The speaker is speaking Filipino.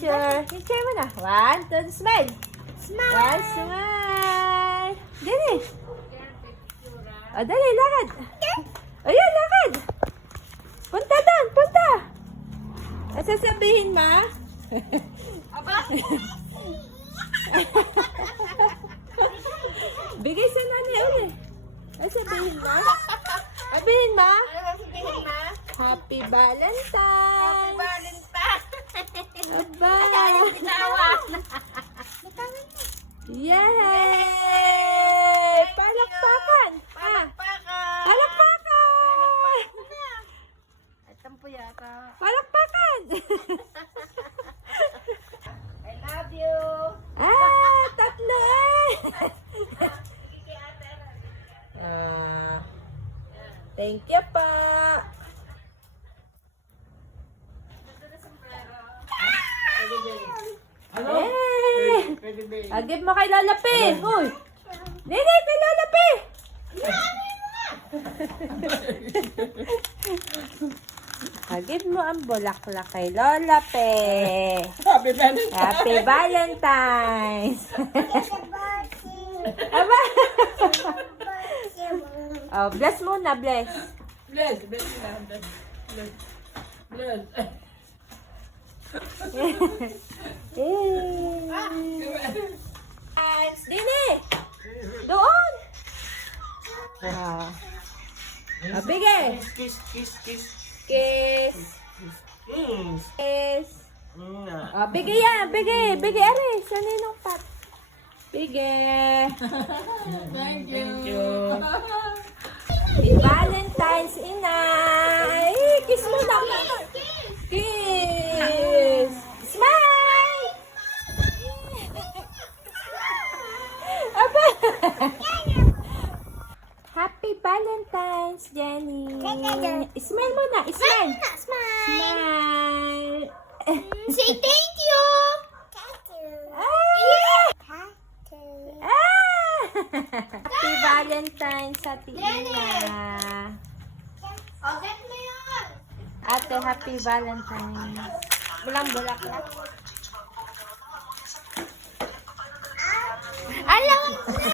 picture. Picture mo na. 1, 2, smile. Smile. Smile. Dali. O, dali, lakad. Ayan, lakad. Punta doon, punta. At sasabihin ma. Bigay sa nanay ulit. Ay, sabihin ma. Sabihin ma. Happy Valentine. Aba. Yay! Palakpakan. Palakpakan. Palakpakan. I love you. Tatlo eh. Thank you pa. Agib mo kay Lola P. Uy. Nene, kay Lola P. Agib mo ang bulaklak kay Lola P. Happy Valentine's. Aba. Oh, bless muna, bless. Bless. Dini! Doon! Bigay! Kiss. Kiss! Kiss! Bigay yan! Bigay! Bigay! Ari! Sa ninong pat! Bigay! Thank you. Happy Valentine's, inay! Kiss mo na! Kiss! Smile! Aba! Happy Valentine's, Jenny! Smile mo na! Smile! Smile! Say thank you. Happy Valentine's sa Tina! Oh, get mo yun. Ate, Happy Valentine's! Bulang bulaklak. Alam